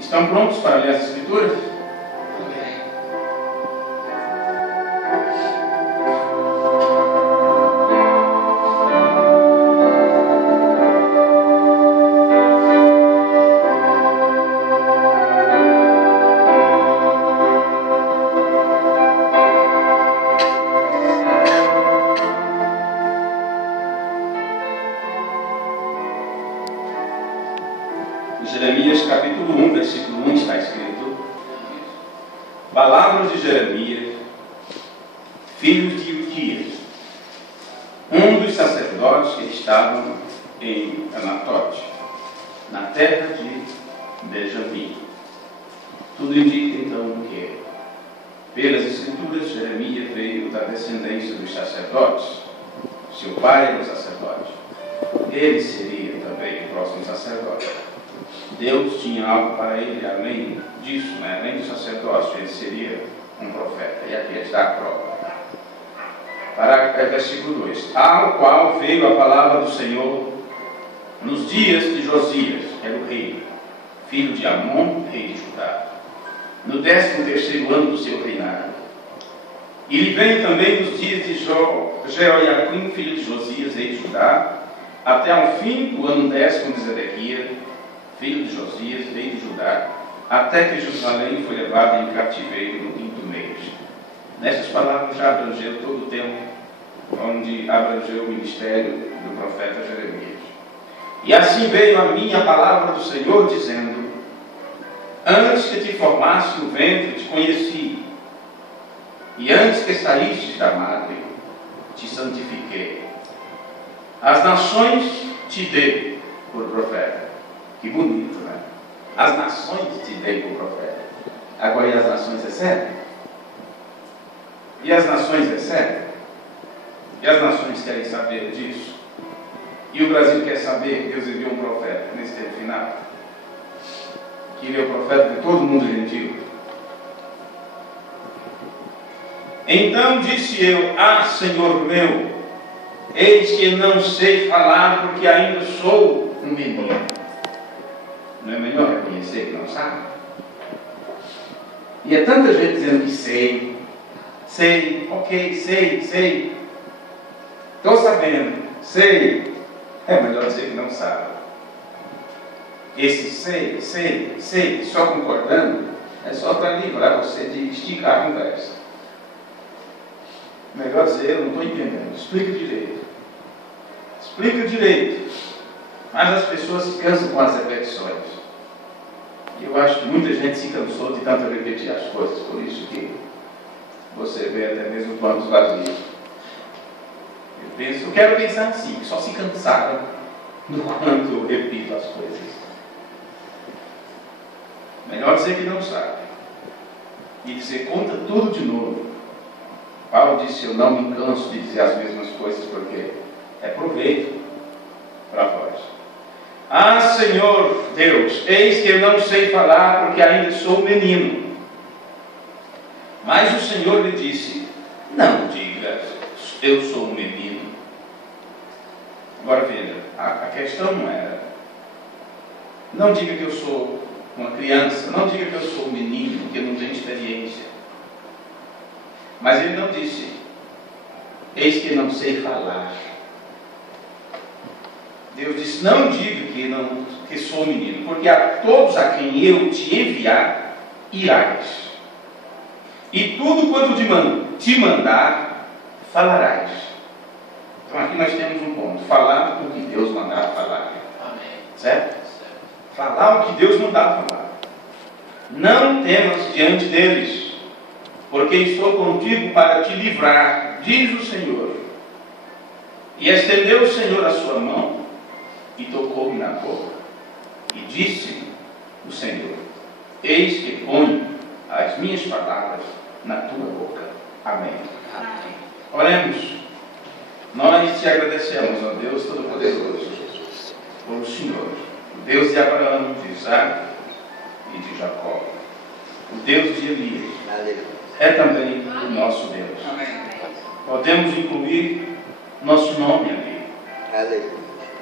Estão prontos para ler as Escrituras? Jeremias capítulo 1, versículo 1 está escrito: Palavras de Jeremias, filho de Hilquias, um dos sacerdotes que estavam em Anatote, na terra de Benjamim. Tudo indica então que, pelas Escrituras, Jeremias veio da descendência dos sacerdotes. Seu pai era um sacerdote. Ele seria também o próximo sacerdote. Deus tinha algo para ele, além disso, além do sacerdócio, ele seria um profeta. E aqui está a prova. Versículo 2: Ao qual veio a palavra do Senhor nos dias de Josias, que era o rei, filho de Amon, rei de Judá, no 13º ano do seu reinado. E lhe veio também nos dias de Jeoiaquim, filho de Josias, rei de Judá, até ao fim do ano 10º de Zedequias, filho de Josias, rei de Judá, até que Jerusalém foi levada em cativeiro no 5º mês. Nessas palavras já abrangeu todo o tempo onde abrangeu o ministério do profeta Jeremias. E assim veio a mim a palavra do Senhor, dizendo: Antes que te formasse no ventre, te conheci, e antes que saístes da madre, te santifiquei. As nações te dei por profeta. Que bonito, né? As nações te dei por profeta. Agora, e as nações recebem? E as nações recebem? E as nações querem saber disso? E o Brasil quer saber que Deus enviou um profeta nesse tempo final? Que ele é o profeta de todo mundo gentil. Então disse eu: Ah, Senhor meu, eis que não sei falar, porque ainda sou um menino. Não é melhor reconhecer que não sabe? E é tanta gente dizendo que sei, ok, sei, estou sabendo, sei. É melhor dizer que não sabe. Esse sei, só concordando, é só para livrar você de esticar a conversa. Melhor dizer: eu não estou entendendo. Explica direito. Mas as pessoas se cansam com as repetições. Eu acho que muita gente se cansou de tanto repetir as coisas, por isso que você vê até mesmo planos vazios. Eu quero pensar assim, que só se cansaram do quanto eu repito as coisas. Melhor dizer que não sabe. E dizer: conta tudo de novo. Paulo disse: eu não me canso de dizer as mesmas coisas, porque é proveito para vós. Ah, Senhor Deus, eis que eu não sei falar, porque ainda sou menino. Mas o Senhor lhe disse: não diga, eu sou um menino. Agora veja, a questão não era: não diga que eu sou uma criança, não diga que eu sou um menino, porque eu não tenho experiência. Mas ele não disse: eis que não sei falar. Deus disse: não diga que sou menino, porque a todos a quem eu te enviar, irás. E tudo quanto te mandar, falarás. Então aqui nós temos um ponto: falar o que Deus mandar falar. Amém. Certo? Falar o que Deus mandar falar. Não temas diante deles, porque estou contigo para te livrar, diz o Senhor. E estendeu o Senhor a sua mão e tocou-me na boca. E disse o Senhor: eis que ponho as minhas palavras na tua boca. Amém. Amém. Oremos. Nós te agradecemos, ó Deus Todo-Poderoso, por o Senhor, o Deus de Abraão, de Isaac e de Jacó, o Deus de Elias. É também o nosso Deus. Amém. Podemos incluir nosso nome ali.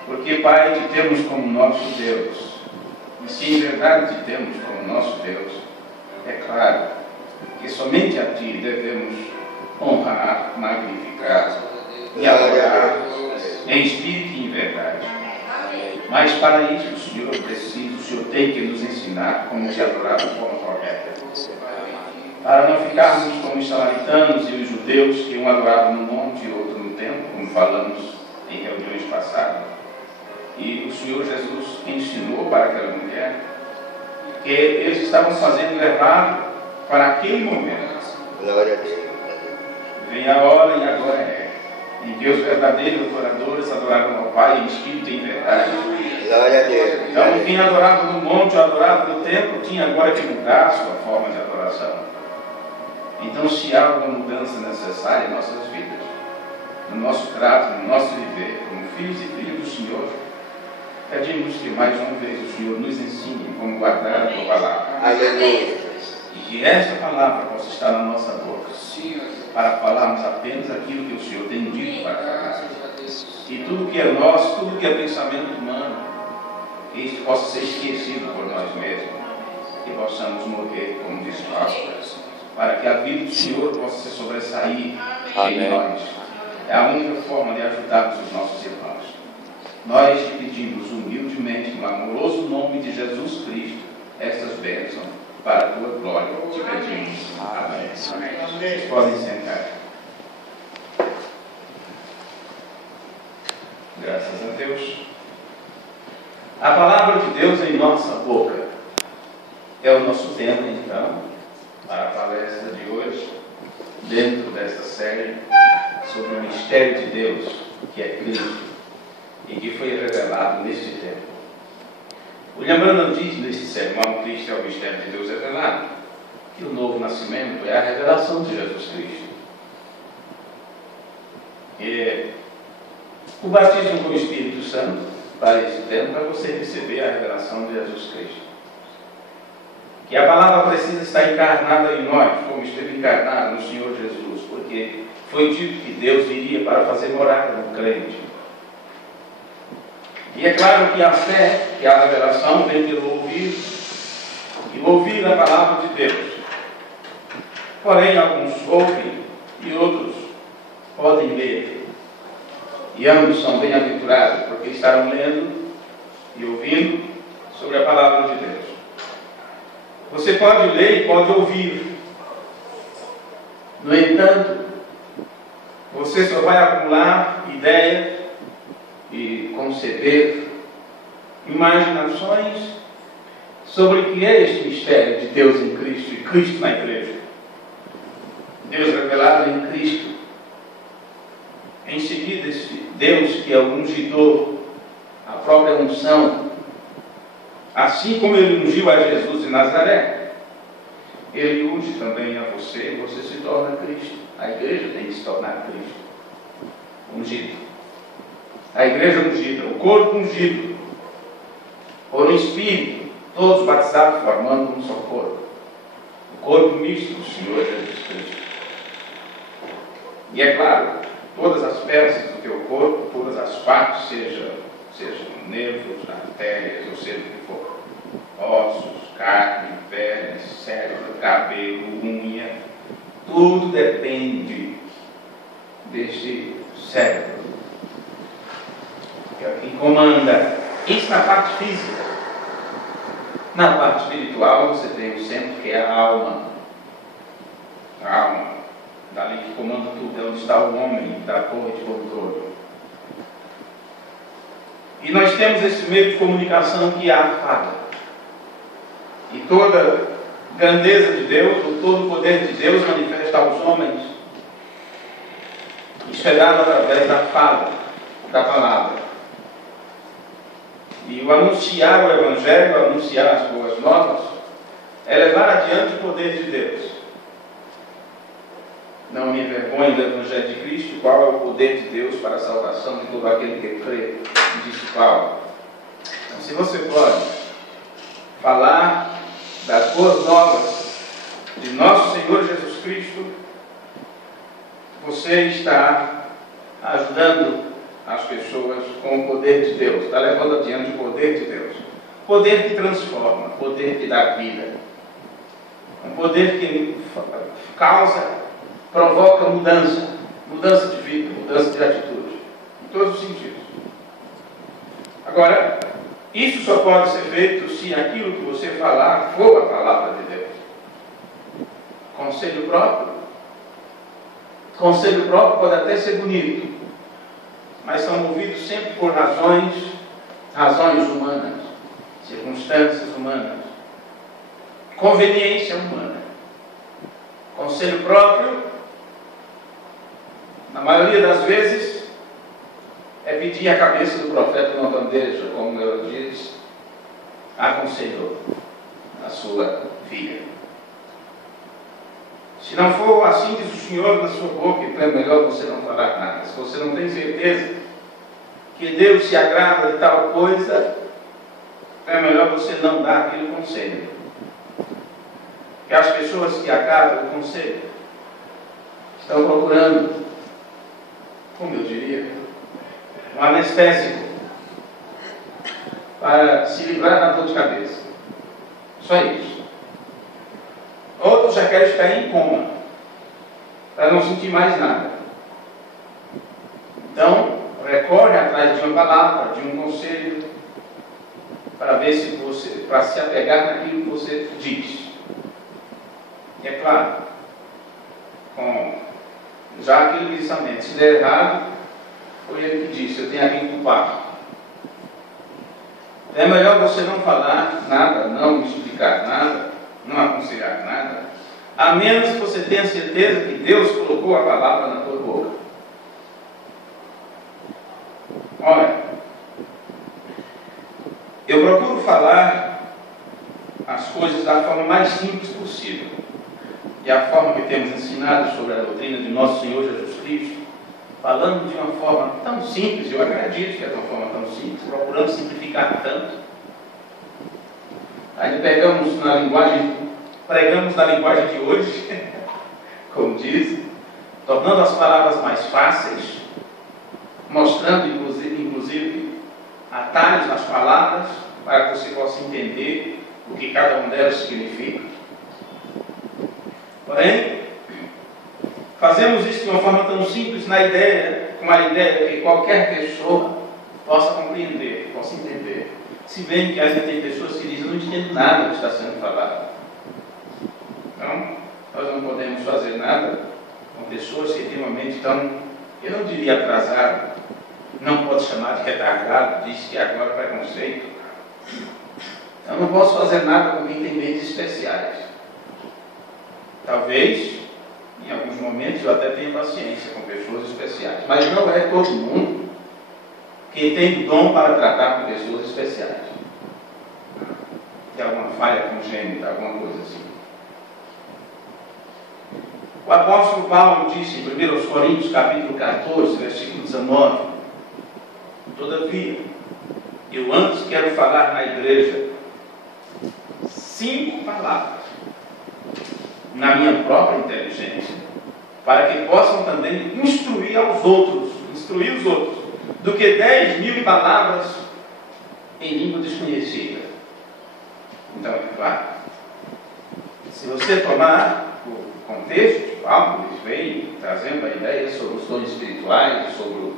Porque, Pai, te temos como nosso Deus. E se em verdade te temos como nosso Deus, é claro que somente a Ti devemos honrar, magnificar e adorar em espírito e em verdade. Mas para isso o Senhor tem que nos ensinar como te adorar de forma correta. Para não ficarmos como os samaritanos e os judeus que um adoravam no monte e outro no templo, como falamos em reuniões passadas. E o Senhor Jesus ensinou para aquela mulher que eles estavam fazendo errado para aquele momento. Glória a Deus. Vem a hora e agora é, em que os verdadeiros adoradores adoraram ao Pai em espírito e em verdade. Glória a Deus. Então, quem adorava no monte ou adorava no templo tinha agora que mudar a sua forma de adoração. Então, se há alguma mudança necessária em nossas vidas, no nosso trato, no nosso viver, como filhos e filhas do Senhor, pedimos que mais uma vez o Senhor nos ensine como guardar a Tua palavra. Aleluia. E que esta palavra possa estar na nossa boca, para falarmos apenas aquilo que o Senhor tem dito para falar. E tudo que é nosso, tudo que é pensamento humano, que isso possa ser esquecido por nós mesmos, e possamos morrer como diz Paulo, para que a vida do Senhor possa se sobressair em nós. É a única forma de ajudarmos os nossos irmãos. Nós te pedimos humildemente, no amoroso nome de Jesus Cristo, estas bênçãos para a tua glória. Te pedimos. Amém. Vocês podem sentar. Graças a Deus. A palavra de Deus em nossa boca é o nosso tema, então, para a palestra de hoje, dentro desta série sobre o mistério de Deus, que é Cristo, e que foi revelado neste tempo. William Branham diz neste sermão: Cristo é o mistério de Deus revelado, que o novo nascimento é a revelação de Jesus Cristo. E o batismo com o Espírito Santo, para esse tempo, é você receber a revelação de Jesus Cristo. Que a palavra precisa estar encarnada em nós, como esteve encarnada no Senhor Jesus, porque foi dito que Deus viria para fazer morada no crente. E é claro que a fé, que a revelação, vem pelo ouvir, e ouvir a palavra de Deus. Porém, alguns ouvem e outros podem ler. E ambos são bem-aventurados, porque estarão lendo e ouvindo sobre a palavra de Deus. Você pode ler e pode ouvir. No entanto, você só vai acumular ideia e conceber imaginações sobre o que é este mistério de Deus em Cristo e Cristo na igreja. Deus revelado em Cristo. Em seguida, esse Deus que é o ungidor, a própria unção, assim como Ele ungiu a Jesus de Nazaré, Ele unge também a você e você se torna Cristo. A igreja tem que se tornar Cristo. Ungido. A igreja ungida, o corpo ungido, por um Espírito, todos batizados formando um só corpo. O corpo misto do Senhor Jesus Cristo. E é claro, todas as peças do teu corpo, todas as partes, sejam nervos, artérias, ou seja o que for, ossos, carne, pele, cérebro, cabelo, unha, tudo depende deste cérebro, que é quem comanda. Isso na parte física. Na parte espiritual, você tem o centro, que é a alma. A alma, dali que comanda tudo, é onde está o homem, da torre de controle. E nós temos esse meio de comunicação que é a fala. E toda grandeza de Deus, ou todo o poder de Deus manifesta aos homens. Isso é dado através da fala, da palavra. E o anunciar o Evangelho, o anunciar as boas novas, é levar adiante o poder de Deus. Não me envergonhe do Evangelho de Cristo, qual é o poder de Deus para a salvação de todo aquele que crê, disse Paulo. Então, se você pode falar das boas novas de nosso Senhor Jesus Cristo, você está ajudando as pessoas com o poder de Deus, está levando adiante o poder de Deus. poder que transforma, poder que dá vida. Um poder que provoca mudança de vida, mudança de atitude, em todos os sentidos. Agora, isso só pode ser feito se aquilo que você falar for a palavra de Deus. Conselho próprio pode até ser bonito, mas são movidos sempre por razões humanas, circunstâncias humanas, conveniência humana. Conselho próprio, na maioria das vezes, é pedir a cabeça do profeta numa bandeja, como Herodíades aconselhou a sua filha. Se não for assim, diz o Senhor na sua boca, então é melhor você não falar nada. Se você não tem certeza que Deus se agrada de tal coisa, é melhor você não dar aquele conselho. Porque as pessoas que agradam o conselho estão procurando, como eu diria, um anestésico para se livrar da dor de cabeça. Só isso. Outros já querem ficar em coma, para não sentir mais nada. Então, recorre atrás de uma palavra, de um conselho, para ver se você, para se apegar naquilo que você diz. E é claro, já aquele pensamento, se der errado, foi ele que disse, eu tenho alguém culpado. É melhor você não falar nada, não explicar nada, não aconselhar nada, a menos que você tenha certeza que Deus colocou a palavra na tua boca. Olha, eu procuro falar as coisas da forma mais simples possível. E a forma que temos ensinado sobre a doutrina de nosso Senhor Jesus Cristo, falando de uma forma tão simples, eu acredito que é de uma forma tão simples, procurando simplificar tanto. Aí pregamos na linguagem de hoje, como diz, tornando as palavras mais fáceis, mostrando inclusive atalhos nas palavras, para que você possa entender o que cada uma delas significa. Porém, fazemos isso de uma forma tão simples, com a ideia de que qualquer pessoa possa compreender, possa entender. Se bem que ainda tem pessoas que dizem, eu não entendo nada do que está sendo falado. Então, nós não podemos fazer nada com pessoas que ultimamente estão, eu não diria atrasado, não pode chamar de retardado, diz que agora é preconceito. Eu não posso fazer nada com quem tem meios especiais. Talvez, em alguns momentos, eu até tenha paciência com pessoas especiais, mas não é todo mundo que tem dom para tratar com pessoas especiais. Tem alguma falha congênita, alguma coisa assim. O apóstolo Paulo disse em 1 Coríntios capítulo 14, versículo 19, todavia, eu antes quero falar na igreja 5 palavras na minha própria inteligência, para que possam também instruir os outros, do que 10.000 palavras em língua desconhecida. Então, é claro, se você tomar o contexto de Paulo, ele vem trazendo a ideia sobre os dons espirituais, sobre o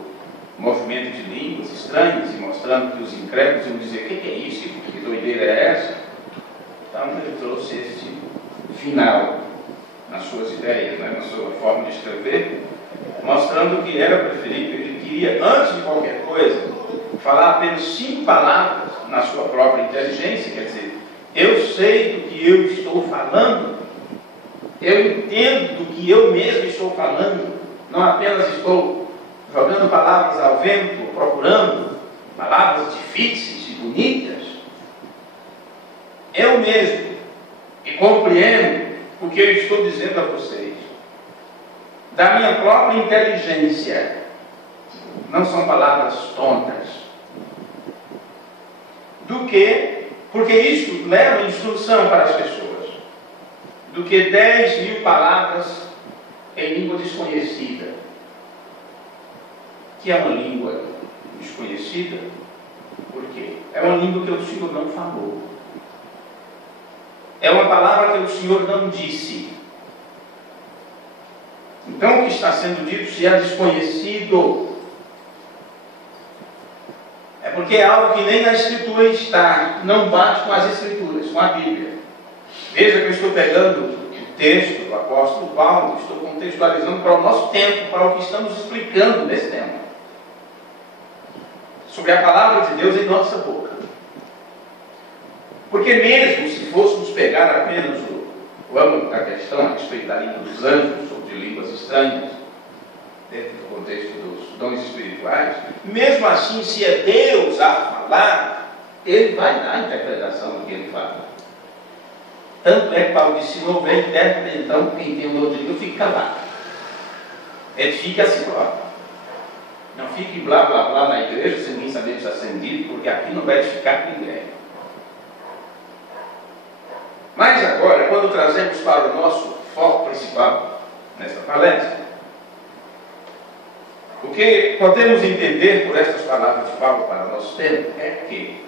movimento de línguas estranhas, e mostrando que os incrédulos iam dizer, o que é isso? Que doideira é essa? Então, ele trouxe esse final nas suas ideias, na sua forma de escrever, mostrando que era preferível, ele queria, antes de qualquer coisa, falar apenas 5 palavras na sua própria inteligência, quer dizer, eu sei do que eu estou falando, eu entendo do que eu mesmo estou falando, não apenas estou jogando palavras ao vento, procurando palavras difíceis e bonitas. Eu mesmo, e compreendo o que eu estou dizendo a vocês, da minha própria inteligência, não são palavras tontas, porque isso leva instrução para as pessoas, do que 10.000 palavras em língua desconhecida, que é uma língua desconhecida, Por quê? É uma língua que o Senhor não falou. É uma palavra que o Senhor não disse. Então o que está sendo dito se é desconhecido. É porque é algo que nem na Escritura está, não bate com as Escrituras, com a Bíblia. Veja que eu estou pegando o texto do apóstolo Paulo, estou contextualizando para o nosso tempo, para o que estamos explicando nesse tema. Sobre a palavra de Deus em nossa boca. Porque mesmo se fôssemos pegar apenas o âmbito da questão a respeito da língua dos anjos, ou de línguas estranhas, dentro do contexto dos dons espirituais, mesmo assim, se é Deus a falar, Ele vai dar a interpretação do que Ele fala. Tanto é que Paulo disse: se não houver intérprete, então quem tem um outro língua fica calado. Edifique a si próprio. Não fique blá blá blá na igreja sem ninguém saber que está sendo dito, porque aqui não vai edificar ninguém. Mas agora, quando trazemos para o nosso foco principal nessa palestra, o que podemos entender por estas palavras de Paulo para o nosso tempo é que,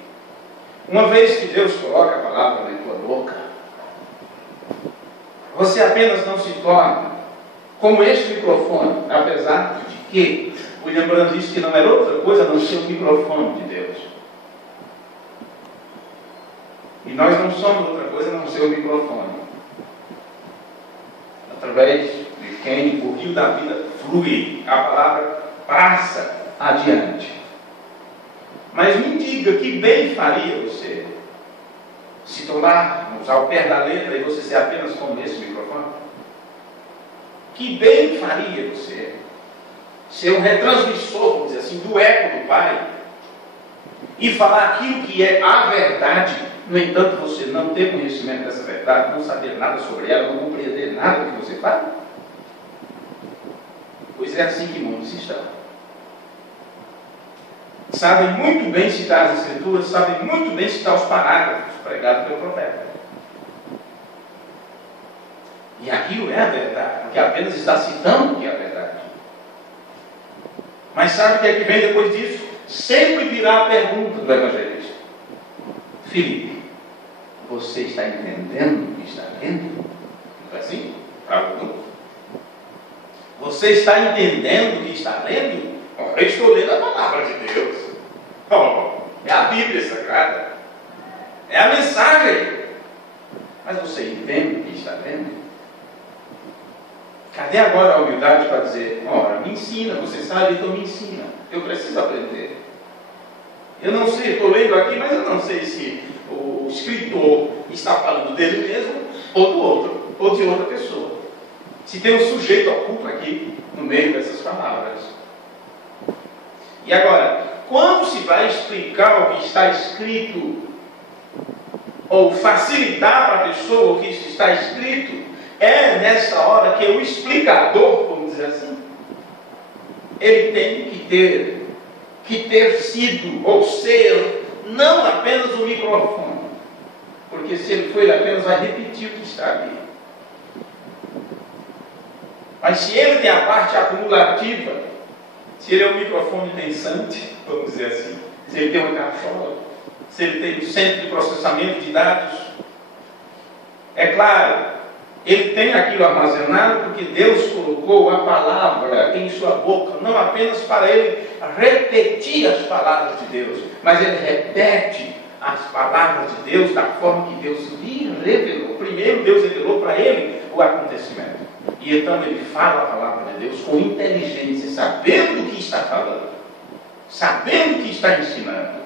uma vez que Deus coloca a palavra na tua boca, você apenas não se torna como este microfone, apesar de que William Branham disse que não era outra coisa a não ser o microfone de Deus. E nós não somos outra coisa a não ser o microfone, através de quem o rio da vida flui, a palavra passa adiante. Mas me diga, que bem faria você se tomarmos ao pé da letra e você ser apenas como esse microfone? Que bem faria você ser um retransmissor, vamos dizer assim, do eco do Pai e falar aquilo que é a verdade. No entanto, você não ter conhecimento dessa verdade, não saber nada sobre ela, não compreender nada do que você fala? Pois é assim que muitos estão. Sabem muito bem citar as Escrituras, sabem muito bem citar os parágrafos pregados pelo profeta. E aquilo é a verdade, porque apenas está citando o que é a verdade. Mas sabe o que é que vem depois disso? Sempre virá a pergunta do evangelista: Filipe, você está entendendo o que está lendo? Não é assim? Você está entendendo o que está lendo? Eu estou lendo a palavra de Deus. É a Bíblia Sagrada. É a mensagem. Mas você entende o que está lendo? Cadê agora a humildade para dizer: ora, me ensina, você sabe, então me ensina. Eu preciso aprender. Eu não sei, estou lendo aqui, mas eu não sei se o escritor está falando dele mesmo ou do outro, ou de outra pessoa. Se tem um sujeito oculto aqui no meio dessas palavras. E agora, quando se vai explicar o que está escrito, ou facilitar para a pessoa o que está escrito, é nessa hora que o explicador, vamos dizer assim, ele tem que ter sido, ou ser, não apenas o microfone, porque se ele for, ele apenas vai repetir o que está ali. Mas se ele tem a parte acumulativa, se ele é um microfone pensante, vamos dizer assim, se ele tem uma cachola, se ele tem um centro de processamento de dados, é claro, ele tem aquilo armazenado porque Deus colocou a palavra em sua boca, não apenas para ele repetir as palavras de Deus, mas ele repete as palavras de Deus da forma que Deus lhe revelou. Primeiro Deus revelou para ele o acontecimento, e então ele fala a palavra de Deus com inteligência, sabendo o que está falando, sabendo o que está ensinando.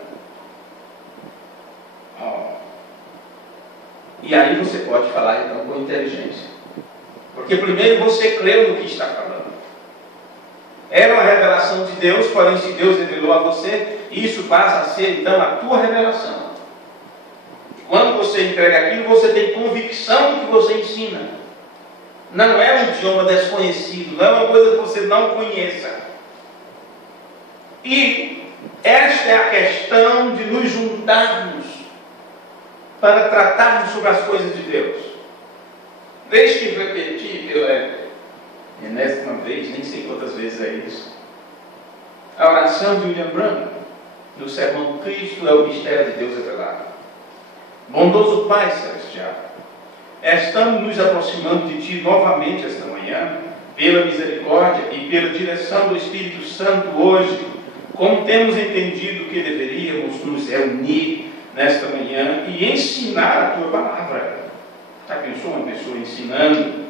E aí você pode falar então com inteligência, porque primeiro você creu no que está falando. Era uma revelação de Deus, porém se Deus revelou a você, isso passa a ser então a tua revelação. Quando você entrega aquilo, você tem convicção do que você ensina. Não é um idioma desconhecido, não é uma coisa que você não conheça. E esta é a questão de nos juntarmos para tratarmos sobre as coisas de Deus. Deixe-me repetir pela enésima vez, nem sei quantas vezes é isso, a oração de William Branham, do sermão Cristo é o mistério de Deus revelado. Bondoso Pai Celestial, estamos nos aproximando de Ti novamente esta manhã, pela misericórdia e pela direção do Espírito Santo hoje, como temos entendido que deveríamos nos reunir nesta manhã e ensinar a Tua palavra. Já pensou uma pessoa ensinando?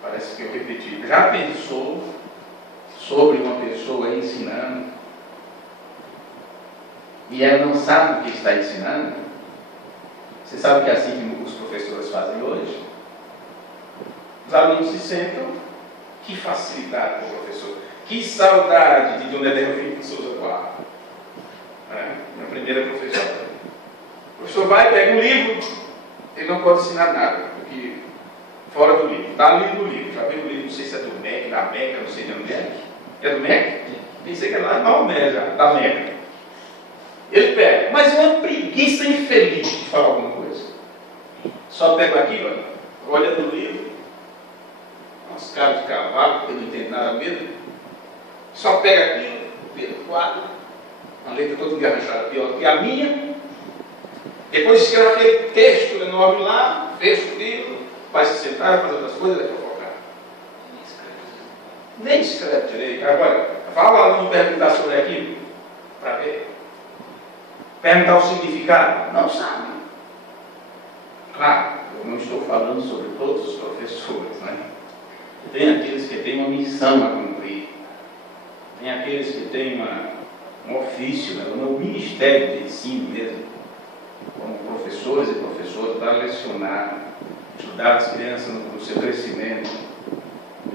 Parece que eu repeti. Já pensou sobre uma pessoa ensinando e ela não sabe o que está ensinando? Você sabe que é assim que os professores fazem hoje? Os alunos se sentam. Que facilidade para o professor. Que saudade de Dona Delfim Souza Coelho. Minha primeira professora. O professor vai, pega um livro, ele não pode ensinar nada, porque fora do livro. Está ali no livro. Já veio o livro, não sei se é do MEC, da Meca, não sei de onde é. É do MEC? Pensei que era lá de Maomé já, da Meca. Ele pega, mas uma preguiça infeliz de falar alguma coisa. Só pega aquilo, olha no livro, umas caras de cavalo, porque não entende nada mesmo. Só pega aquilo, vira o quadro, uma letra toda engarrachada, pior que a minha. Depois escreve aquele texto enorme lá, fecha o livro, vai se sentar, vai fazer outras coisas, vai fofocar. Nem escreve direito. Agora, fala o aluno perguntar sobre aquilo, para ver. Perguntar o significado? Não sabe. Claro, eu não estou falando sobre todos os professores, né? Tem aqueles que têm uma missão a cumprir. Tem aqueles que têm um ofício, né? Um ministério de ensino mesmo, como professores e professoras, para lecionar, ajudar as crianças no seu crescimento,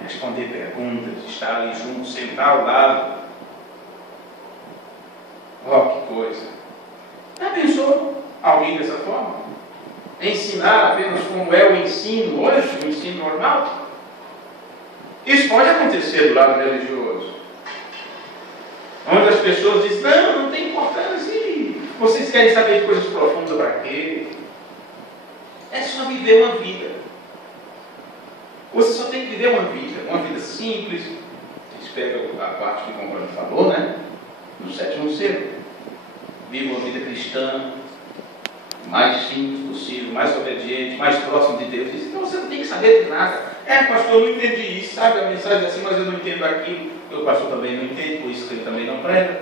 responder perguntas, estar ali junto, sentar ao lado. Oh, que coisa! Já pensou alguém dessa forma? Ensinar apenas como é o ensino hoje, o ensino normal? Isso pode acontecer do lado religioso, onde as pessoas dizem, não tem importância, vocês querem saber de coisas profundas para quê? É só viver uma vida. Você só tem que viver uma vida simples. Vocês pegam a parte que o Conrado falou, né? No 7º selo. Viva uma vida cristã, o mais simples possível, mais obediente, mais próximo de Deus. Então você não tem que saber de nada. Pastor, eu não entendi isso, sabe? A mensagem é assim, mas eu não entendo aquilo. O pastor também não entende, por isso que ele também não prega.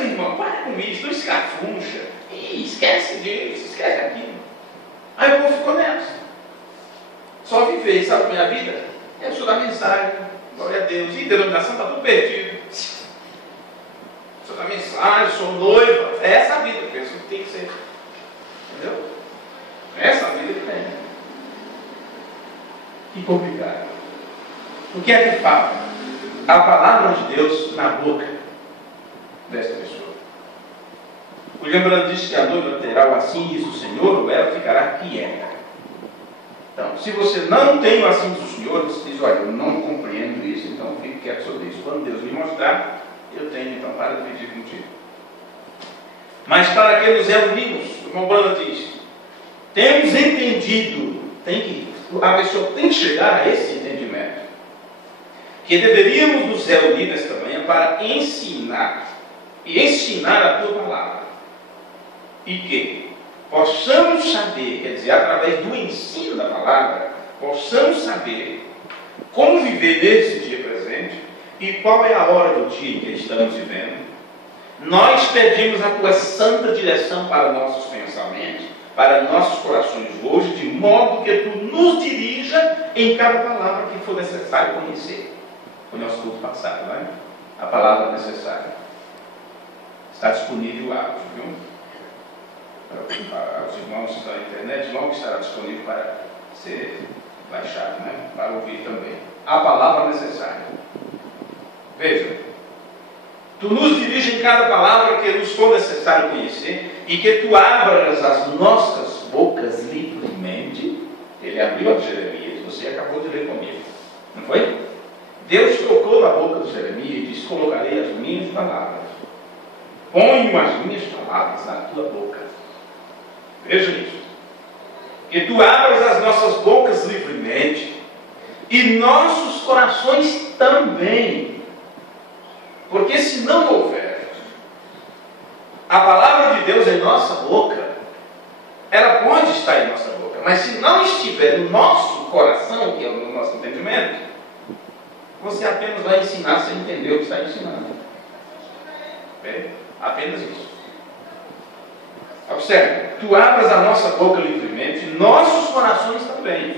Irmão, para com isso, não escafuncha. Esquece disso, esquece aquilo. Aí o povo ficou nessa. Só viver, sabe a minha vida? É estudar a mensagem, glória a Deus. E denominação está tudo perdido. Sou da mensagem, sou noiva. É essa a vida, porque isso tem que ser. Entendeu? É essa a vida que tem. Que complicado. O que é que fala? A palavra de Deus na boca desta pessoa. William Branham disse que a noiva terá o assim diz o Senhor, ou ela ficará quieta. Então, se você não tem o assim diz o Senhor, você diz, olha, eu não compreendo isso, então fique quieto sobre isso. Quando Deus me mostrar, eu tenho, então para de pedir contigo. Mas para que nos reunimos, o irmão Branham diz, temos entendido, a pessoa tem que chegar a esse entendimento, que deveríamos nos reunir nesta manhã para ensinar a tua palavra, e que possamos saber, quer dizer, através do ensino da palavra, possamos saber como viver nesse dia presente e qual é a hora do dia que estamos vivendo. Nós pedimos a tua santa direção para nossos pensamentos, para nossos corações hoje, de modo que tu nos dirija em cada palavra que for necessário conhecer. Foi o nosso culto passado, não é? A palavra necessária. Está disponível o áudio, viu? Para os irmãos da internet, logo estará disponível para ser baixado, né? Para ouvir também. A palavra necessária. Veja, tu nos dirige em cada palavra que nos for necessário conhecer e que tu abras as nossas bocas livremente. Ele abriu a de Jeremias, você acabou de ler comigo, não foi? Deus tocou na boca de Jeremias e disse, colocarei as minhas palavras. Ponho as minhas palavras na tua boca. Veja isso. Que tu abras as nossas bocas livremente e nossos corações também. Porque se não houver a palavra de Deus em nossa boca, ela pode estar em nossa boca, mas se não estiver no nosso coração, que é o nosso entendimento, você apenas vai ensinar sem entender o que está ensinando. Bem, apenas isso. Observe, tu abras a nossa boca livremente, nossos corações também,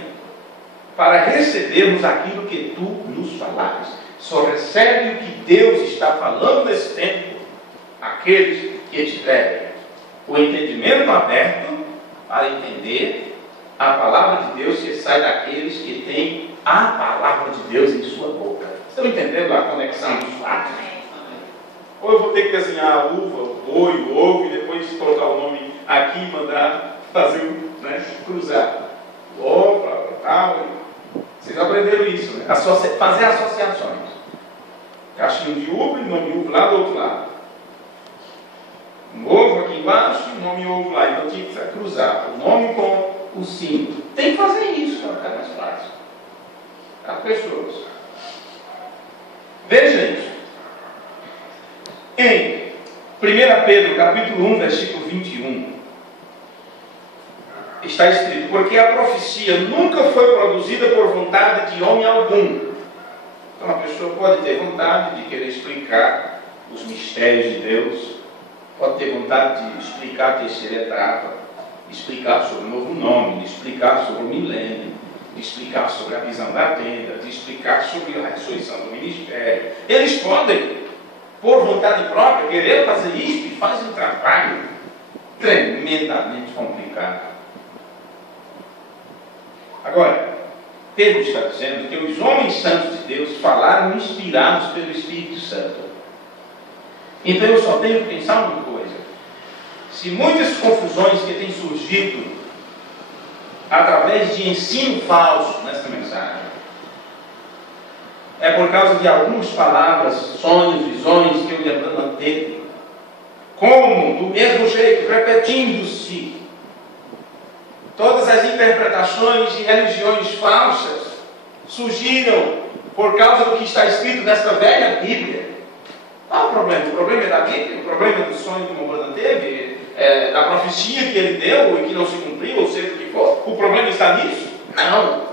para recebermos aquilo que tu nos falares. Só recebe o que Deus está falando nesse tempo, aqueles que tiverem o entendimento aberto para entender a palavra de Deus que sai daqueles que têm a palavra de Deus em sua boca. Estão entendendo a conexão dos fatos? Ou eu vou ter que desenhar a uva, o boi, o ovo, e depois colocar o nome aqui e mandar fazer, cruzar. Opa, tal. Vocês aprenderam isso, né? Fazer associações. Caixinho de uva e nome uva lá do outro lado. Um ovo aqui embaixo e o nome ovo lá. Então tinha que cruzar o nome com o símbolo. Tem que fazer isso para ficar mais fácil. As pessoas. Veja isso. Em 1 Pedro, capítulo 1, versículo 21, está escrito: porque a profecia nunca foi produzida por vontade de homem algum. Então a pessoa pode ter vontade de querer explicar os mistérios de Deus, pode ter vontade de explicar a terceira etapa, de explicar sobre o novo nome, de explicar sobre o milênio, de explicar sobre a visão da tenda, de explicar sobre a ressurreição do ministério. Eles podem, por vontade própria, querer fazer isso e fazem um trabalho tremendamente complicado. Agora, Pedro está dizendo que os homens santos de Deus falaram inspirados pelo Espírito Santo. Então eu só tenho que pensar uma coisa: se muitas confusões que têm surgido através de ensino falso nessa mensagem é por causa de algumas palavras, sonhos, visões que o Leandro teve, como, do mesmo jeito, repetindo-se todas as interpretações de religiões falsas surgiram por causa do que está escrito nessa velha Bíblia. Qual o problema? O problema é da Bíblia? O problema é do sonho que o Mombana teve? Da profecia que ele deu e que não se cumpriu, ou seja o que for? O problema está nisso? Não.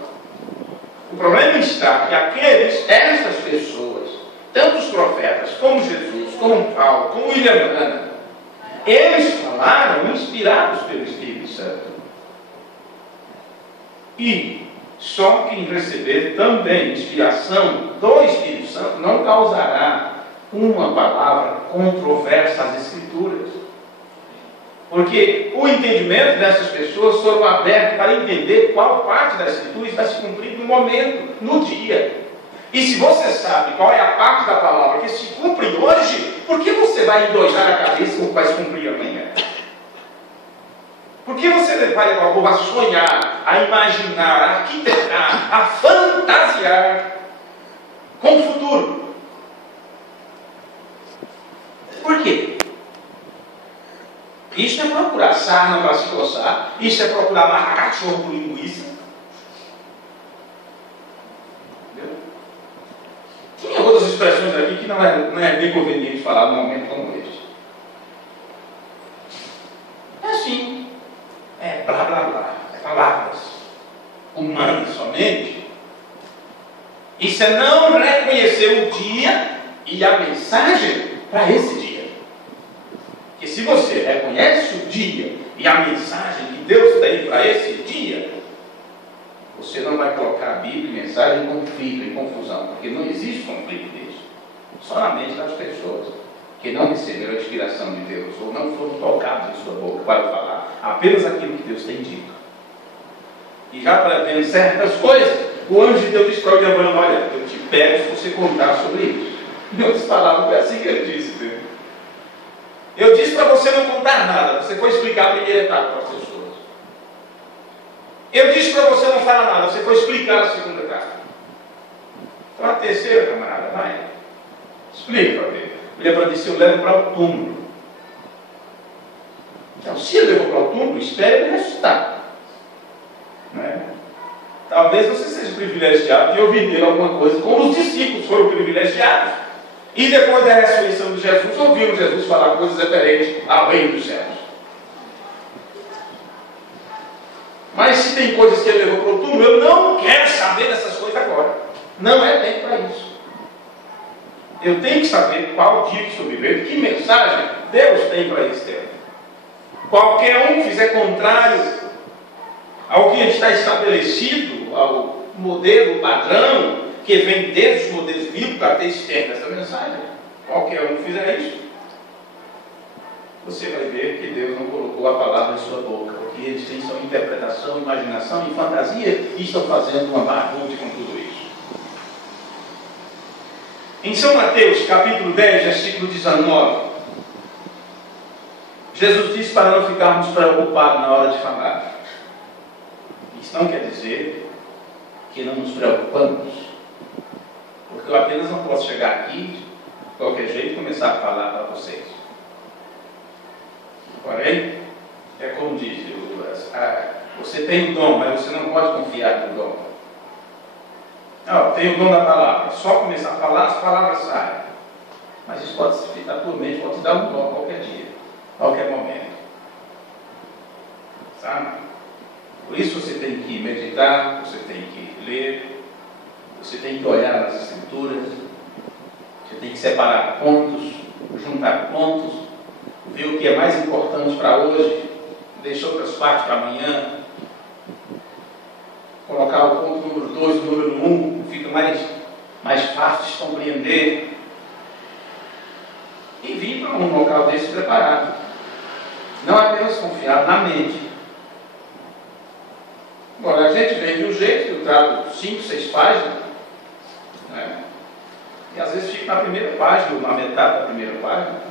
O problema está que estas pessoas, tanto os profetas, como Jesus, como Paulo, como William Branham, eles falaram inspirados pelo Espírito Santo. E só quem receber também inspiração do Espírito Santo não causará uma palavra controversa às Escrituras. Porque o entendimento dessas pessoas foram abertos para entender qual parte da Escritura está se cumprindo no momento, no dia. E se você sabe qual é a parte da palavra que se cumpre hoje, por que você vai endoidar a cabeça com o que vai se cumprir amanhã? Por que você vai levar o povo a sonhar, a imaginar, a arquitetar, a fantasiar com o futuro? Por quê? Isso é procurar sarna para se coçar, isso é procurar marcar cachorro com linguiça. Entendeu? Tinha outras expressões aqui que não é bem conveniente falar num momento como este. É assim. É blá blá blá. É palavras humanas somente. Isso é não reconhecer o dia e a mensagem para esse dia. Que se você reconhece o dia e a mensagem que Deus tem para esse dia, você não vai colocar a Bíblia e mensagem em conflito, em confusão, porque não existe conflito nisso. Só na mente das pessoas que não receberam a inspiração de Deus ou não foram tocados em sua boca para falar apenas aquilo que Deus tem dito. E já prevendo certas coisas, o anjo de Deus disse para o Abraão: olha, eu te pego se você contar sobre isso. Em outras palavras, foi assim que ele disse, entendeu? Eu disse para você não contar nada, você foi explicar a primeira etapa para as pessoas. Eu disse para você não falar nada, você foi explicar a segunda etapa. Então a terceira, camarada, vai. Explica para ele. Ele para dizer: eu levo para o túmulo. Então, se ele levou para o túmulo, espere ele ressuscitar. Não é? Talvez você seja privilegiado de ouvir dele alguma coisa, como os discípulos foram privilegiados. E depois da ressurreição de Jesus, ouviram Jesus falar coisas referentes ao reino dos céus. Mas se tem coisas que ele levou para o túmulo, eu não quero saber dessas coisas agora. Não é tempo para isso. Eu tenho que saber qual dia que estou vivendo, que mensagem Deus tem para esse tempo. Qualquer um que fizer contrário ao que está estabelecido, ao modelo padrão, que vem desde os modelos bíblicos até esse tempo, essa mensagem, qualquer um que fizer isso, você vai ver que Deus não colocou a palavra em sua boca, porque eles têm sua interpretação, imaginação e fantasia e estão fazendo uma bagunça com tudo isso. Em São Mateus, capítulo 10, versículo 19, Jesus disse para não ficarmos preocupados na hora de falar. Isso não quer dizer que não nos preocupamos, porque eu apenas não posso chegar aqui de qualquer jeito e começar a falar para vocês. Porém, é como diz, você tem o dom, mas você não pode confiar no dom. Não, tem o dom da palavra. Só começar a falar, as palavras saem. Mas isso pode se ficar por mente, pode te dar um dom qualquer dia, qualquer momento. Sabe? Por isso você tem que meditar, você tem que ler, você tem que olhar nas escrituras, você tem que separar pontos, juntar pontos, ver o que é mais importante para hoje, deixar outras partes para amanhã, colocar o ponto número 2, o número 1, fica mais fácil de compreender. E vir para um local desse preparado. Não apenas confiar na mente. Agora, a gente vem de um jeito, eu trago 5, 6 páginas, né? E às vezes fico na primeira página, na metade da primeira página.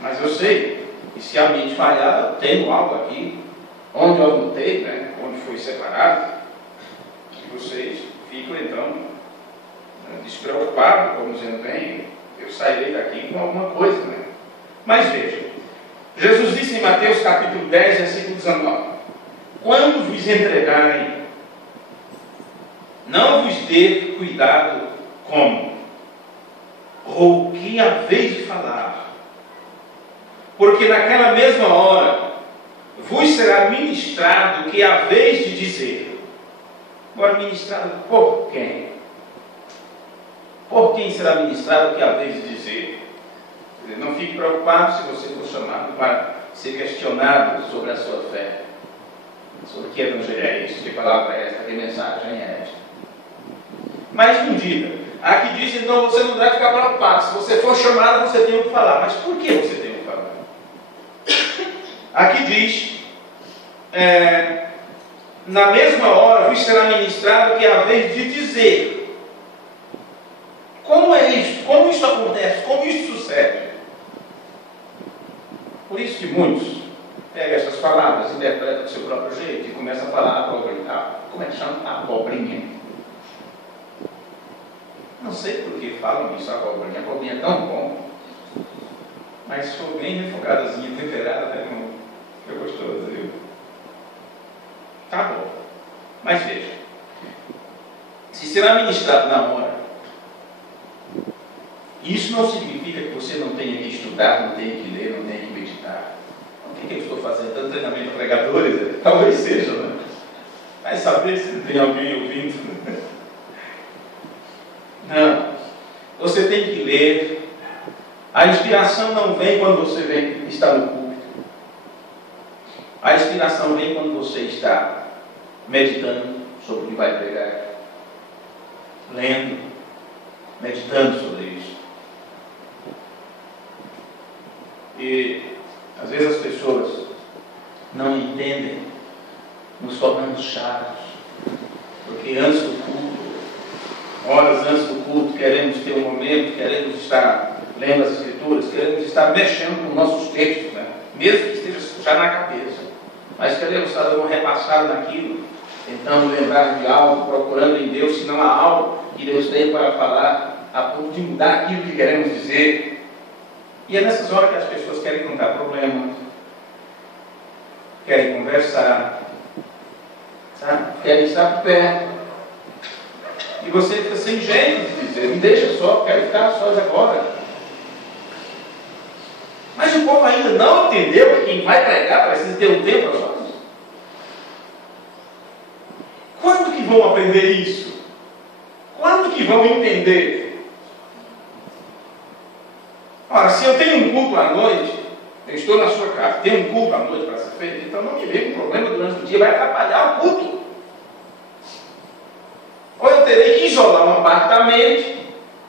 Mas eu sei, e se a mente falhar, eu tenho algo aqui, onde eu anotei, né? Onde foi separado, e vocês ficam então despreocupados, como dizendo, bem, eu sairei daqui com alguma coisa, né? Mas veja, Jesus disse em Mateus capítulo 10, versículo 19: quando vos entregarem, não vos dê cuidado como, ou o que haveis de falar, porque naquela mesma hora vos será ministrado o que haveis de dizer. Agora, ministrado por quem? Por quem será ministrado o que haveis de dizer? Não fique preocupado se você for chamado para ser questionado sobre a sua fé, sobre que evangelho é este, que palavra é esta, que mensagem é esta. Mas não diga. Aqui diz, então, você não deve ficar preocupado. Se você for chamado, você tem o que falar. Mas por que você tem o que falar? Aqui diz, na mesma hora vos será ministrado o que haveis de dizer. Como é isso? Como isso acontece? Como isso sucede? Por isso que muitos pegam essas palavras, interpretam do seu próprio jeito e começam a falar abobrinha. Como é que chama? Abobrinha. Não sei por que falam isso, abobrinha. Abobrinha é tão bom. Mas se for bem refogadazinha, temperada, até não é gostoso, viu? Tá bom. Mas veja, se será ministrado na hora, isso não significa que você não tenha que estudar, não tenha que ler, não tenha que meditar. O que eu estou fazendo? Dando treinamento para pregadores? Talvez seja, né? Vai saber se não tem alguém ouvindo. Não. Você tem que ler. A inspiração não vem quando você está no púlpito. A inspiração vem quando você está meditando sobre o que vai pregar, lendo, meditando sobre isso. E às vezes as pessoas não entendem, nos tornando chatos, porque antes do culto, horas antes do culto, queremos ter um momento, queremos estar lendo as escrituras, queremos estar mexendo com nossos textos, né? Mesmo que esteja já na cabeça, mas queremos estar dando uma repassada naquilo, tentando lembrar de algo, procurando em Deus se não há algo que Deus tem para falar, a ponto de mudar aquilo que queremos dizer. E é nessas horas que as pessoas querem contar problemas, querem conversar, sabe? Querem estar por perto. E você fica sem jeito de dizer. dizer, me deixa só, quero ficar só agora. Mas o povo ainda não entendeu que quem vai pregar precisa ter um tempo a sós. Quando que vão aprender isso? Quando que vão entender? Ora, se eu tenho um culto à noite, eu estou na sua casa, tenho um culto à noite para ser feito, então não me veja com problema durante o dia, vai atrapalhar o culto. Ou eu terei que isolar uma parte da mente,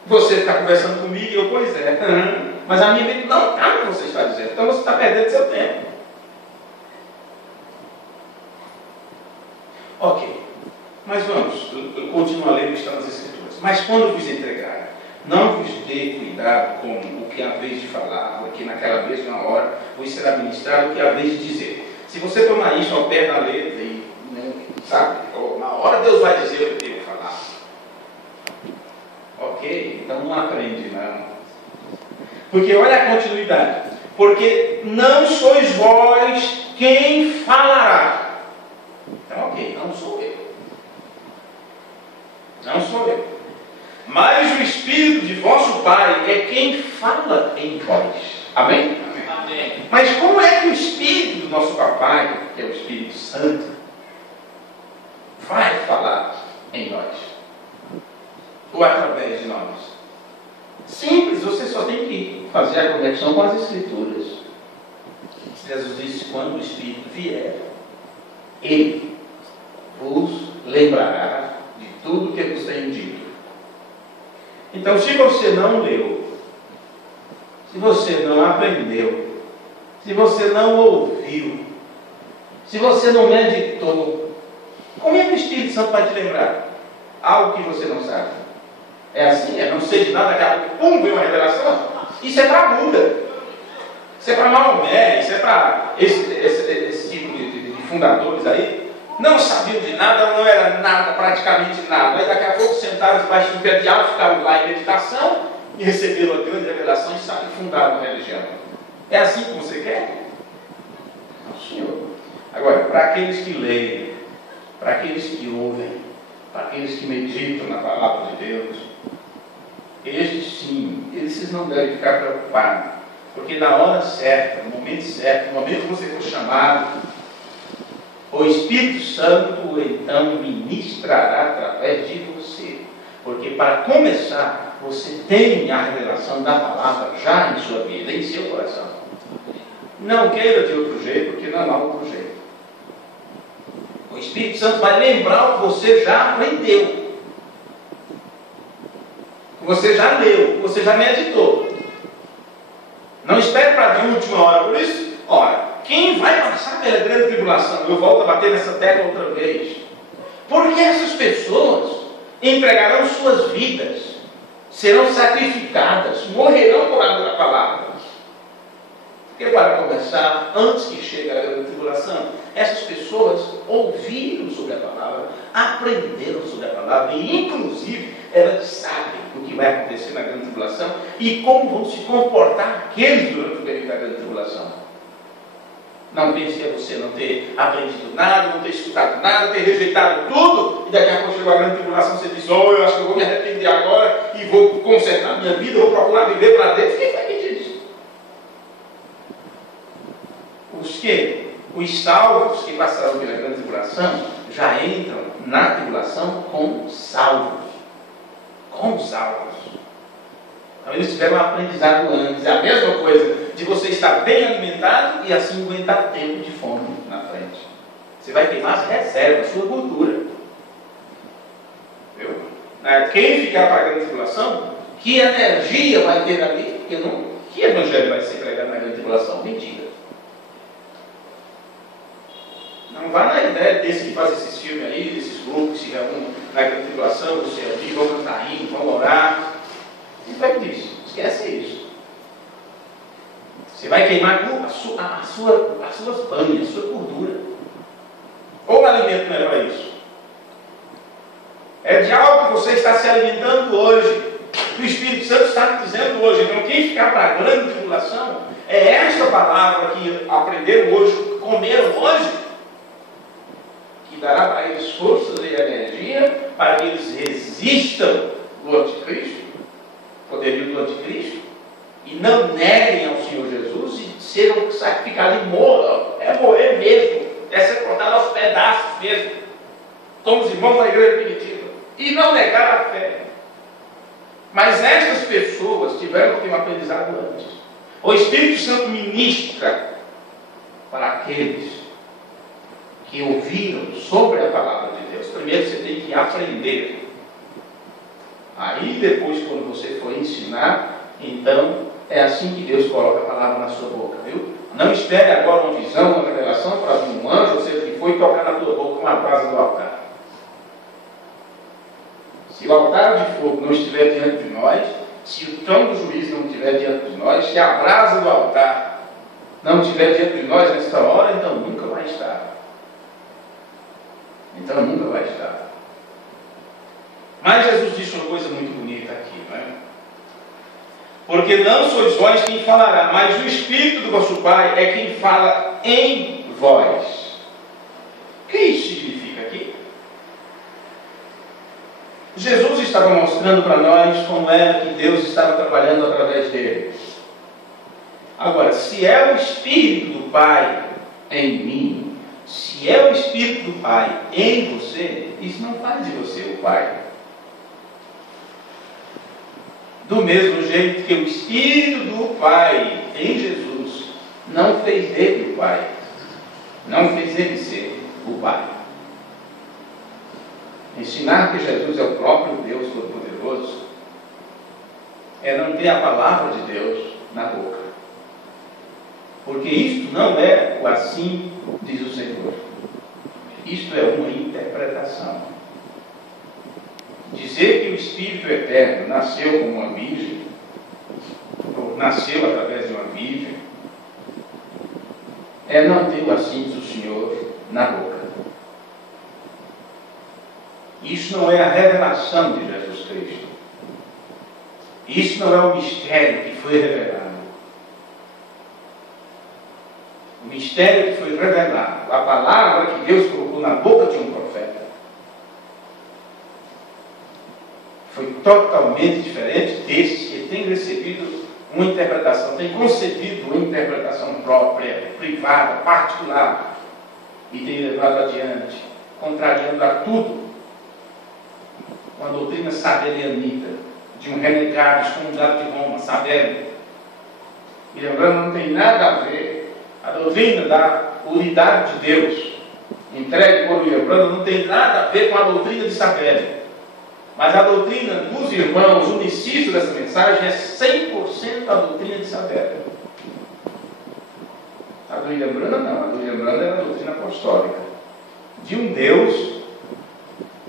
você está conversando comigo e eu, pois é, mas a minha mente não está no que você está dizendo, então você está perdendo seu tempo. Ok, mas vamos, eu continuo a ler o que está nas Escrituras. Mas quando vos entregar, não vos dê cuidado com o que há vez de falar, porque naquela mesma hora vos será ministrado o que há vez de dizer. Se você tomar isso ao pé da letra e, sabe, na hora Deus vai dizer o que eu devo falar. Ok, então não aprende não. Porque olha a continuidade. Porque não sois vós quem falará. Então ok, não sou eu. Não sou eu. Mas o Espírito de vosso Pai é quem fala em vós. Amém? Amém. Mas como é que o Espírito do nosso Papai, que é o Espírito Santo, vai falar em nós? Ou através de nós? Simples, você só tem que fazer a conexão com as Escrituras. Jesus disse, quando o Espírito vier, Ele vos lembrará de tudo que eu vos tenho dito. Então, se você não leu, se você não aprendeu, se você não ouviu, se você não meditou, como é que o Espírito Santo vai te lembrar? Algo que você não sabe. É assim, não sei de nada, daqui a pouco, pum, vem uma revelação. Isso é para Buda. Isso é para Maomé, isso é para esse tipo de fundadores aí. Não sabiam de nada, não era nada, praticamente nada. Aí daqui a pouco sentaram debaixo do pé de árvore, ficaram lá em meditação e receberam a grande revelação e fundaram uma religião. É assim que você quer? Não, Senhor. Agora, para aqueles que leem, para aqueles que ouvem, para aqueles que meditam na palavra de Deus, estes sim, esses não devem ficar preocupados, porque na hora certa, no momento certo, no momento que você for chamado, o Espírito Santo então ministrará através de você, porque para começar, você tem a revelação da palavra já em sua vida, em seu coração. Não queira de outro jeito, porque não há outro jeito. O Espírito Santo vai lembrar o que você já aprendeu, que você já leu, que você já meditou. Não espere para de última hora. Por isso, ora, quem vai passar pela grande tribulação, eu volto a bater nessa tecla outra vez, porque essas pessoas entregarão suas vidas, serão sacrificadas, morrerão por amor da palavra. Porque para começar, antes que chegue a grande tribulação, essas pessoas ouviram sobre a palavra, aprenderam sobre a palavra e inclusive elas sabem o que vai acontecer na grande tribulação e como vão se comportar aqueles durante o período da grande tribulação. Não pense que é você não ter aprendido nada, não ter escutado nada, ter rejeitado tudo, e daqui a pouco chegou a grande tribulação, você diz, eu acho que eu vou me arrepender agora e vou consertar minha vida, vou procurar viver para Deus. Quem vai me dizer isso? Os salvos que passaram pela grande tribulação já entram na tribulação como salvos. Como salvos. Então eles tiveram um aprendizado antes. É a mesma coisa de você estar bem alimentado e assim aguentar tempo de fome na frente. Você vai queimar as reservas, a sua gordura. Viu? Quem ficar para a grande tribulação, que energia vai ter ali? Porque não, que evangelho vai ser pregado na grande tribulação? Mentira. Não vá na ideia desse que faz esses filmes aí, desses grupos que se reúnem na grande tribulação, você aqui, vão cantar hino, vão orar. Não vai disso, esquece isso. Você vai queimar as suas banhas, a sua gordura. Ou o alimento não é para isso? É de algo que você está se alimentando hoje. O Espírito Santo está dizendo hoje. Então quem ficar para a grande tribulação, é esta palavra que aprenderam hoje, comeram hoje, que dará para eles forças e energia para que eles resistam do anticristo, poderio do anticristo, e não neguem ao Senhor Jesus e serem sacrificados e morram. É morrer mesmo, é ser cortado aos pedaços mesmo, como os irmãos da igreja primitiva, e não negar a fé. Mas estas pessoas tiveram que ter um aprendizado antes. O Espírito Santo ministra para aqueles que ouviram sobre a palavra de Deus. Primeiro você tem que aprender. Aí depois, quando você for ensinar, então é assim que Deus coloca a palavra na sua boca, viu? Não espere agora uma visão, uma revelação para vir um anjo, ou seja, que foi tocar na tua boca uma brasa do altar. Se o altar de fogo não estiver diante de nós, se o trono do juízo não estiver diante de nós, se a brasa do altar não estiver diante de nós nesta hora, então nunca vai estar. Então nunca vai estar. Mas Jesus disse uma coisa muito bonita aqui, não é? Porque não sois vós quem falará, mas o Espírito do vosso Pai é quem fala em vós. O que isso significa aqui? Jesus estava mostrando para nós como era que Deus estava trabalhando através dele. Agora, se é o Espírito do Pai em mim, se é o Espírito do Pai em você, isso não faz de você o Pai. Do mesmo jeito que o Espírito do Pai em Jesus não fez dele o Pai, não fez ele ser o Pai. Ensinar que Jesus é o próprio Deus Todo-Poderoso é não ter a palavra de Deus na boca. Porque isto não é o assim diz o Senhor. Isto é uma interpretação. Dizer que o Espírito Eterno nasceu como uma virgem, ou nasceu através de uma virgem, é não ter o assim diz o Senhor na boca. Isso não é a revelação de Jesus Cristo. Isso não é o mistério que foi revelado. O mistério que foi revelado, a palavra que Deus colocou na boca de um profeta, foi totalmente diferente desses que têm recebido uma interpretação, têm concebido uma interpretação própria, privada, particular, e têm levado adiante, contrariando a tudo, com a doutrina sabelianita, de um renegado excomungado de Roma, Sabélio. E lembrando, não tem nada a ver, a doutrina da unidade de Deus, entregue por Hildebrando, não tem nada a ver com a doutrina de Sabélio. Mas a doutrina dos irmãos, o unicício dessa mensagem é 100% a doutrina de Sabélio. A do Hildebrando não, a do Hildebrando era a doutrina apostólica, de um Deus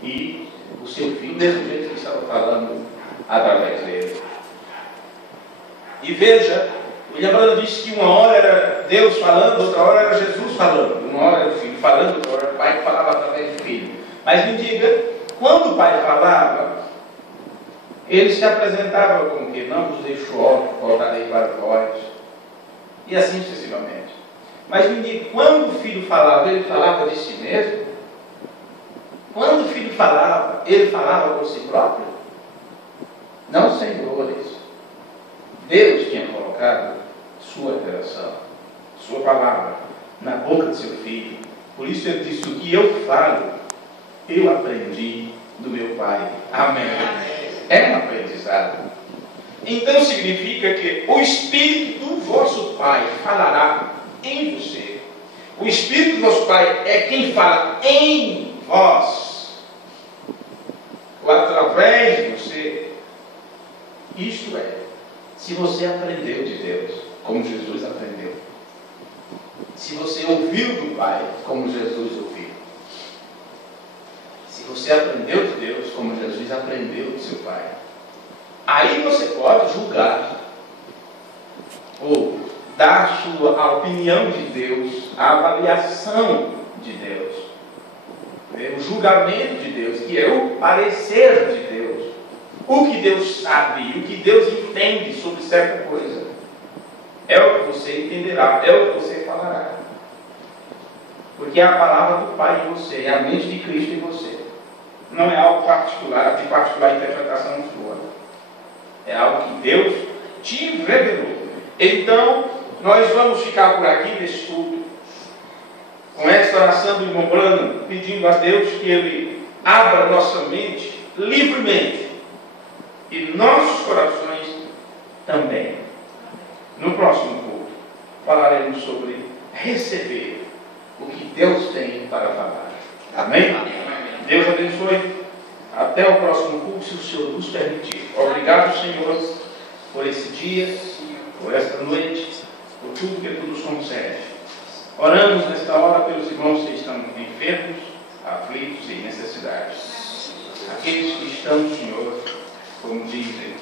e o seu filho, desse jeito que estava falando através dele. E veja, o Hildebrando disse que uma hora era Deus falando, outra hora era Jesus falando, uma hora era o filho falando, outra hora era o pai que falava através do filho. Mas me diga, quando o pai falava, ele se apresentava como que não vos deixo órfãos, voltarei para vós, e assim sucessivamente. Mas me diga, quando o filho falava, ele falava de si mesmo? Quando o filho falava, ele falava por si próprio? Não, senhores. Deus tinha colocado sua revelação, sua palavra, na boca de seu filho. Por isso ele disse, o que eu falo, eu aprendi do meu Pai. Amém. É um aprendizado. Então significa que o Espírito do vosso Pai falará em você. O Espírito do vosso Pai é quem fala em vós, ou através de você. Isto é, se você aprendeu de Deus, como Jesus aprendeu. Se você ouviu do Pai, como Jesus ouviu. Se você aprendeu de Deus, como Jesus aprendeu do seu Pai. Aí você pode julgar, ou dar a opinião de Deus, a avaliação de Deus, o julgamento de Deus, que é o parecer de Deus, o que Deus sabe, o que Deus entende sobre certa coisa, é o que você entenderá, é o que você falará, porque é a palavra do Pai em você, é a mente de Cristo em você. não é algo particular, de particular interpretação sua. É algo que Deus te revelou. Então, nós vamos ficar por aqui nesse culto, com esta oração do irmão Brano, pedindo a Deus que Ele abra nossa mente livremente e nossos corações também. No próximo culto, falaremos sobre receber o que Deus tem para falar. Amém? Deus abençoe. Até o próximo culto, se o Senhor nos permitir. Obrigado, Senhor, por esse dia, por esta noite, por tudo que Tu nos concede. Oramos nesta hora pelos irmãos que estão enfermos, aflitos e em necessidades. Aqueles que estão, Senhor, como dizem,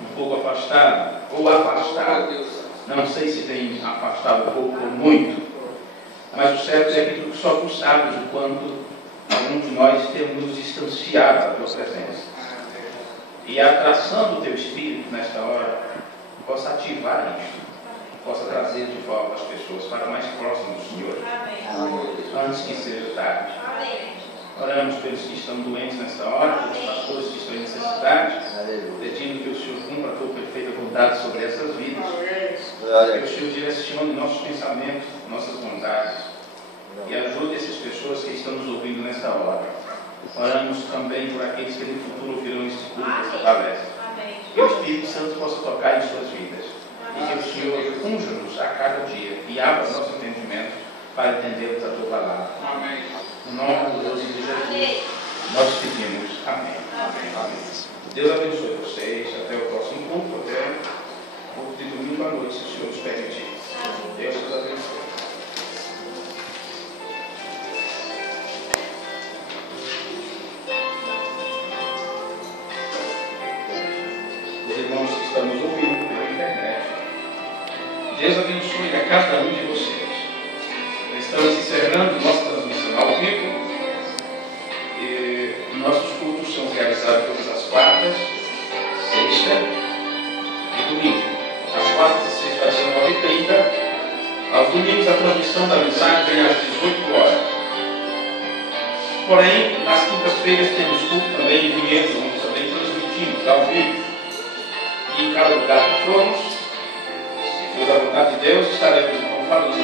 um pouco afastados ou afastados. Não sei se tem afastado um pouco ou muito, mas o certo é que só Tu sabes o quanto alguns de nós temos nos distanciado da Tua presença. E a atração do Teu Espírito nesta hora possa ativar isto, possa trazer de volta as pessoas para mais próximo do Senhor. Antes que seja tarde. Oramos pelos que estão doentes nesta hora, pelos pastores que estão em necessidade, pedindo que o Senhor cumpra a Tua perfeita vontade sobre essas vidas. Que o Senhor direcione nossos pensamentos, nossas vontades. E ajude essas pessoas que estão nos ouvindo nesta hora. Oramos também por aqueles que no futuro ouvirão este culto, esta palestra. Que o Espírito Santo possa tocar em suas vidas. E que o Senhor unja-nos a cada dia e abra nosso entendimento para entendermos a Tua palavra. No nome de Deus e de Jesus, nós pedimos. Amém. Deus abençoe vocês. Até o próximo culto, até o culto de domingo à noite, se o Senhor nos permitir. Deus os abençoe. Os irmãos que estão nos ouvindo pela internet, Deus abençoe a cada um de vocês. Estamos encerrando nossa transmissão ao vivo. E nossos cultos são realizados todas as quartas, sexta e domingo. As quartas e sextas às 19h30. Aos domingos a transmissão da mensagem vem às 18 horas. Porém, nas quintas-feiras temos culto também em Vinhedo, onde também transmitimos ao vivo. E em cada lugar que formos, se for da vontade de Deus, estaremos então falando